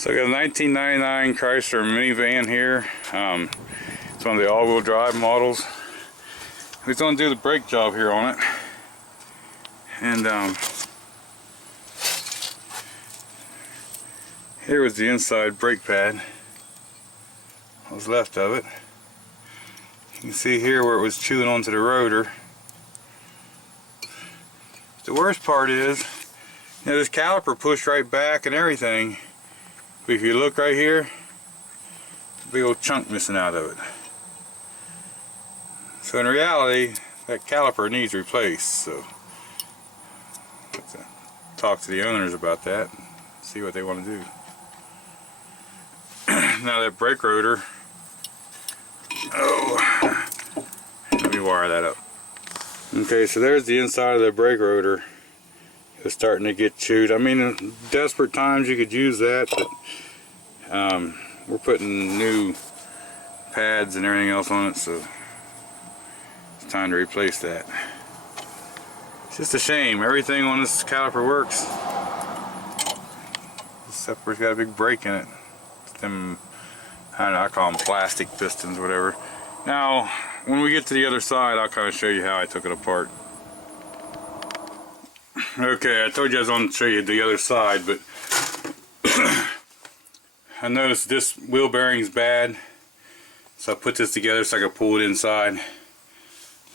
So I got a 1999 Chrysler minivan here. It's one of the all-wheel drive models. We're going to do the brake job here on it. And here was the inside brake pad. What was left of it. You can see here where it was chewing onto the rotor. The worst part is, you know, this caliper pushed right back and everything. But if you look right here, big old chunk missing out of it. So in reality, that caliper needs replaced. So let's talk to the owners about that, and see what they want to do. Now that brake rotor, let me wire that up. Okay, so there's the inside of the brake rotor. It's starting to get chewed. I mean, in desperate times you could use that, but we're putting new pads and everything else on it, so it's time to replace that. It's just a shame. Everything on this caliper works, except for it's got a big break in it. It's them, I don't know, I call them plastic pistons, whatever. Now, when we get to the other side, I'll kind of show you how I took it apart. Okay, I told you I was going to show you the other side, but I noticed this wheel bearing's bad, so I put this together so I could pull it inside.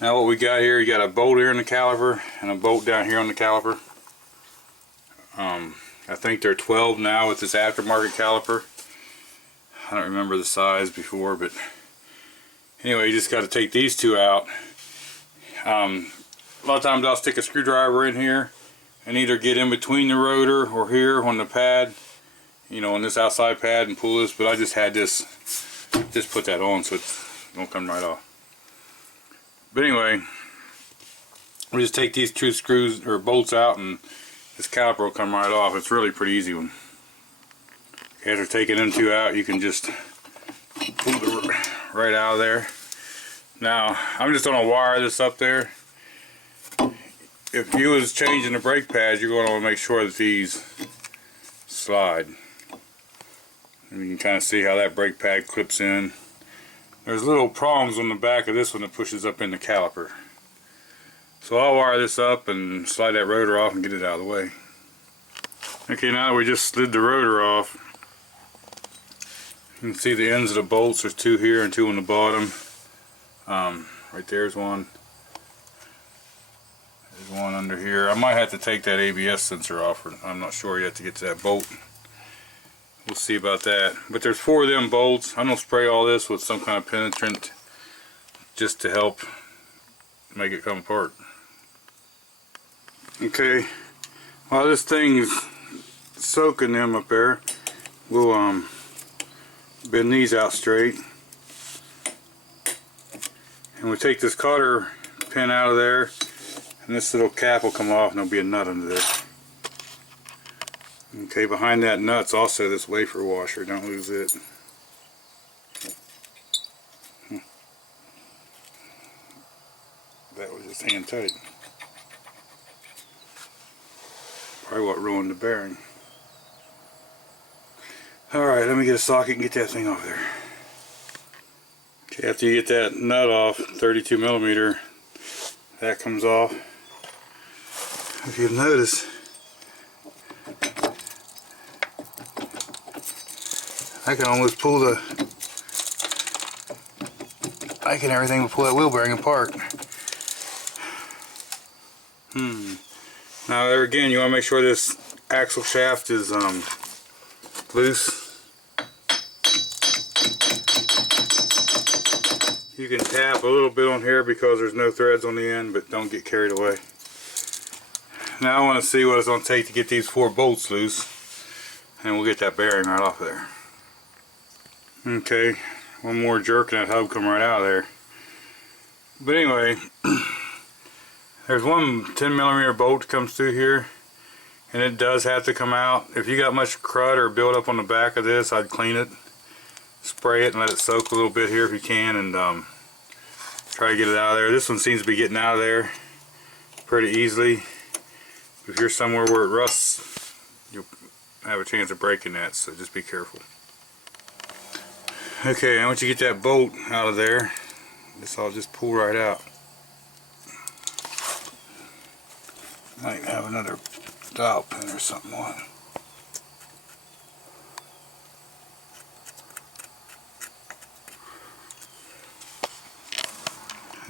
Now what we got here, you got a bolt here in the caliper and a bolt down here on the caliper. I think they're 12 now with this aftermarket caliper. I don't remember the size before, but anyway, you just got to take these two out. A lot of times I'll stick a screwdriver in here and either get in between the rotor or here on the pad, you know, on this outside pad, and pull this, but I just had this, just put that on so it won't come right off. But anyway, we just take these two screws or bolts out and this caliper will come right off. It's really pretty easy one. After taking them two out, you can just pull it right out of there. Now, I'm just going to wire this up there. If you was changing the brake pads, you're going to want to make sure that these slide. And you can kind of see how that brake pad clips in. There's little prongs on the back of this one that pushes up in the caliper. So I'll wire this up and slide that rotor off and get it out of the way. Okay, now that we just slid the rotor off, you can see the ends of the bolts. There's two here and two on the bottom. Right there's one. There's one under here. I might have to take that ABS sensor off. I'm not sure yet to get to that bolt. We'll see about that. But there's 4 of them bolts. I'm going to spray all this with some kind of penetrant just to help make it come apart. Okay, while this thing's soaking them up there, we'll bend these out straight. And we take this cotter pin out of there, and this little cap will come off and there'll be a nut under there. Okay, behind that nut's also this wafer washer. Don't lose it. That was just hand tight. Probably what ruined the bearing. Alright, let me get a socket and get that thing off there. Okay, after you get that nut off, 32mm, that comes off. If you notice, I can almost pull the, everything will pull that wheel bearing apart. Now there again, you want to make sure this axle shaft is loose. You can tap a little bit on here because there's no threads on the end, but don't get carried away. Now I want to see what it's going to take to get these 4 bolts loose, and we'll get that bearing right off there. Okay, one more jerk and that hub come right out of there. But anyway, there's one 10mm bolt that comes through here, and it does have to come out. If you got much crud or build up on the back of this, I'd clean it, spray it, and let it soak a little bit here if you can, and try to get it out of there. This one seems to be getting out of there pretty easily. If you're somewhere where it rusts, have a chance of breaking that, so just be careful. Okay, once you get that bolt out of there, this all just pull right out. Might have another dowel pin or something on it.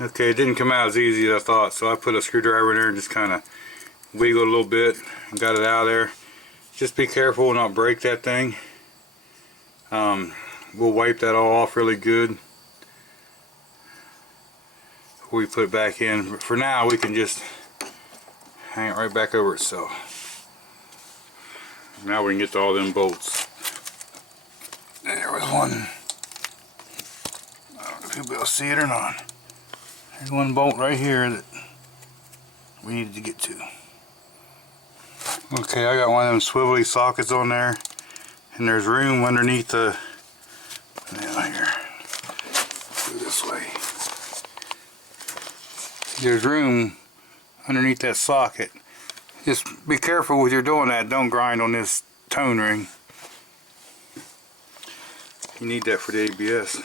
Okay, it didn't come out as easy as I thought, so I put a screwdriver in there and just kind of wiggled a little bit and got it out of there. Just be careful and not break that thing. We'll wipe that all off really good before we put it back in. But for now, we can just hang it right back over itself. Now we can get to all them bolts. There was one. I don't know if you'll be able to see it or not. There's one bolt right here that we needed to get to. Okay, I got one of them swivelly sockets on there, and there's room underneath the, now here, go this way. There's room underneath that socket. Just be careful with your doing that. Don't grind on this tone ring. You need that for the ABS.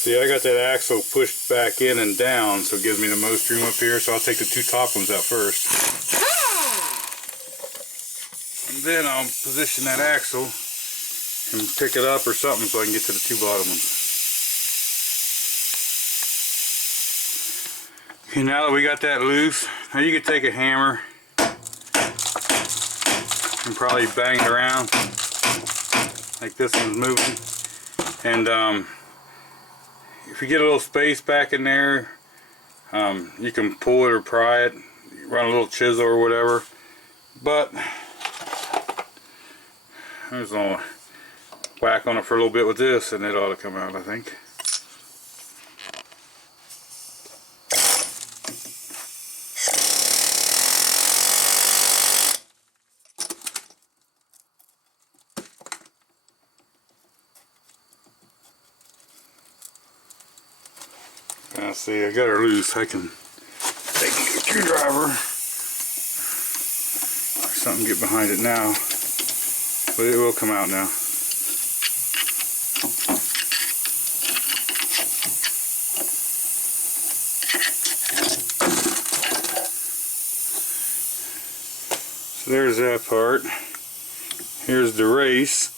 See, I got that axle pushed back in and down, so it gives me the most room up here. So I'll take the two top ones out first. And then I'll position that axle and pick it up or something so I can get to the two bottom ones. Okay, now that we got that loose, now you can take a hammer and probably bang it around like this one's moving. And if you get a little space back in there, you can pull it or pry it, run a little chisel or whatever. But I'm just gonna whack on it for a little bit with this, and it ought to come out, I think. Now see, I got her loose. I can take a screwdriver or something, get behind it now, but it will come out now. So there's that part. Here's the race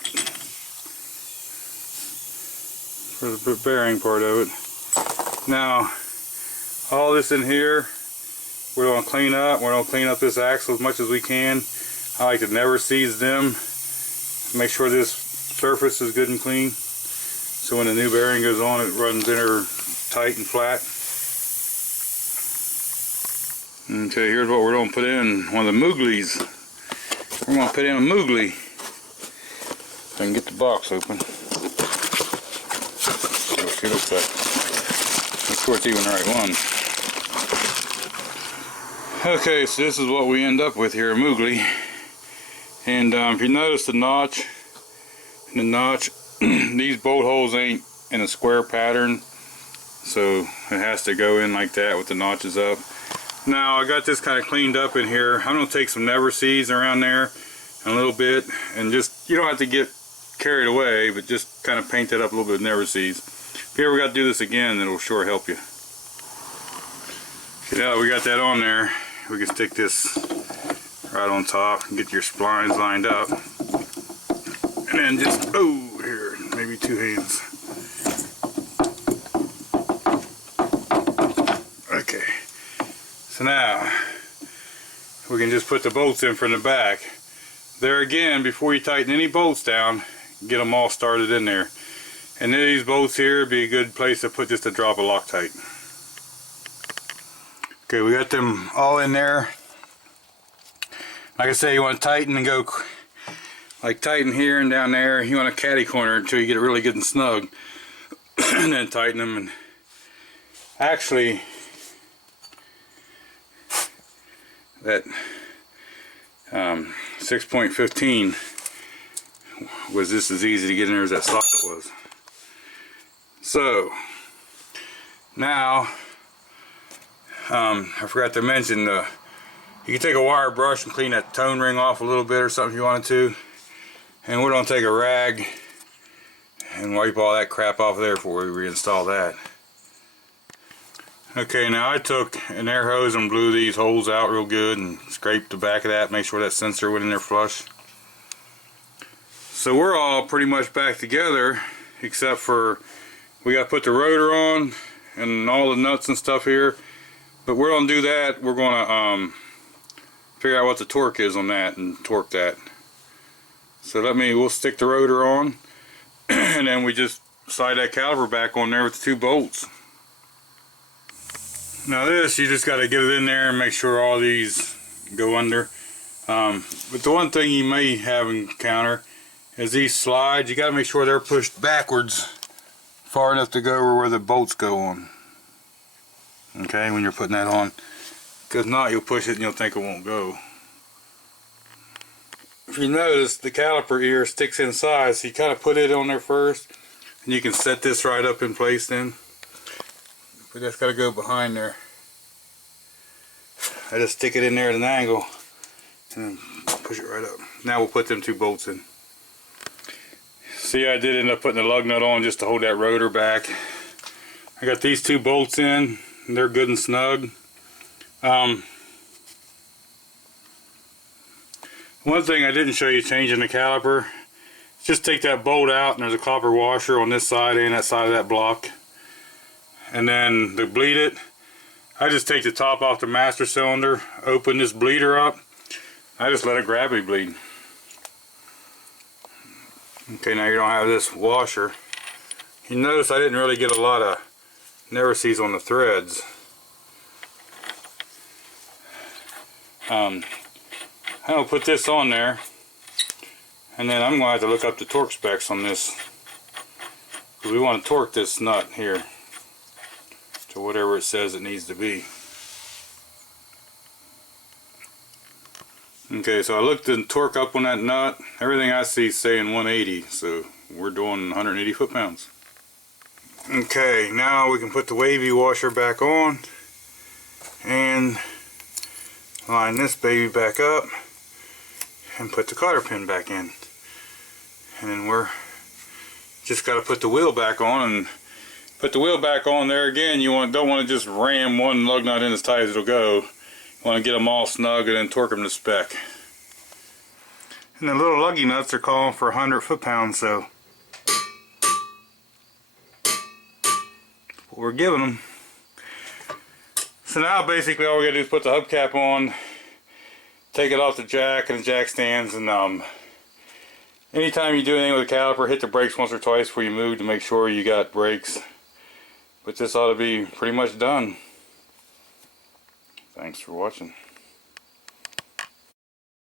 for the bearing part of it. Now, all this in here, we're going to clean up. We're going to clean up this axle as much as we can. I like to never seize them. Make sure this surface is good and clean, so when the new bearing goes on, it runs in her tight and flat. Okay, here's what we're going to put in. One of the Mooglies. We're going to put in a Moogly. If I can get the box open. See what she looks like. Of course, even the right one. Okay, so this is what we end up with here, a Moogly. And if you notice the notch, these bolt holes ain't in a square pattern, so it has to go in like that with the notches up. Now I got this kind of cleaned up in here. I'm going to take some never sees around there a little bit, and just, you don't have to get carried away, but just kind of paint that up a little bit with never sees. If you ever got to do this again, it'll sure help you. Okay, now that we got that on there, we can stick this right on top and get your splines lined up. And then just, oh, here, maybe two hands. Okay, so now we can just put the bolts in from the back. There again, before you tighten any bolts down, get them all started in there. And these bolts here would be a good place to put just a drop of Loctite. Okay, we got them all in there. Like I say, you want to tighten and go, like tighten here and down there. You want to catty corner until you get it really good and snug. And then tighten them. And actually, that 6.15 was just as easy to get in there as that socket was. So now, I forgot to mention the You can take a wire brush and clean that tone ring off a little bit or something if you wanted to. And we're going to take a rag and wipe all that crap off of there before we reinstall that. Okay, now I took an air hose and blew these holes out real good and scraped the back of that, make sure that sensor went in there flush. So we're all pretty much back together, except for we got to put the rotor on and all the nuts and stuff here. But we're going to do that. We're going to figure out what the torque is on that and torque that. So we'll stick the rotor on and then we just slide that caliper back on there with the 2 bolts. Now this, you just got to get it in there and make sure all these go under. But the one thing you may have encounter is these slides. You got to make sure they're pushed backwards far enough to go where the bolts go on. Okay, when you're putting that on. Because not, you'll push it and you'll think it won't go. If you notice, the caliper ear sticks inside, so you kind of put it on there first, and you can set this right up in place then. But that's got to go behind there. I just stick it in there at an angle and push it right up. Now we'll put them 2 bolts in. See, I did end up putting the lug nut on just to hold that rotor back. I got these 2 bolts in, and they're good and snug. One thing I didn't show you changing the caliper, just take that bolt out and there's a copper washer on this side and that side of that block. And then to bleed it, I just take the top off the master cylinder, open this bleeder up, I just let it gravity bleed. Okay, now you don't have this washer. You notice I didn't really get a lot of never-sees on the threads. I'm going to put this on there, and then I'm going to have to look up the torque specs on this, because we want to torque this nut here to whatever it says it needs to be. Okay, so I looked the torque up on that nut. Everything I see is saying 180, so we're doing 180 foot-pounds. Okay, now we can put the wavy washer back on and line this baby back up and put the cotter pin back in. And then we're just got to put the wheel back on, and put the wheel back on there again. You don't want to just ram one lug nut in as tight as it'll go. You want to get them all snug and then torque them to spec. And the little luggy nuts are calling for 100 foot-pounds, so what we're giving them. So now basically all we gotta do is put the hubcap on, take it off the jack and the jack stands, and anytime you do anything with a caliper, hit the brakes once or twice before you move to make sure you got brakes. But this ought to be pretty much done. Thanks for watching.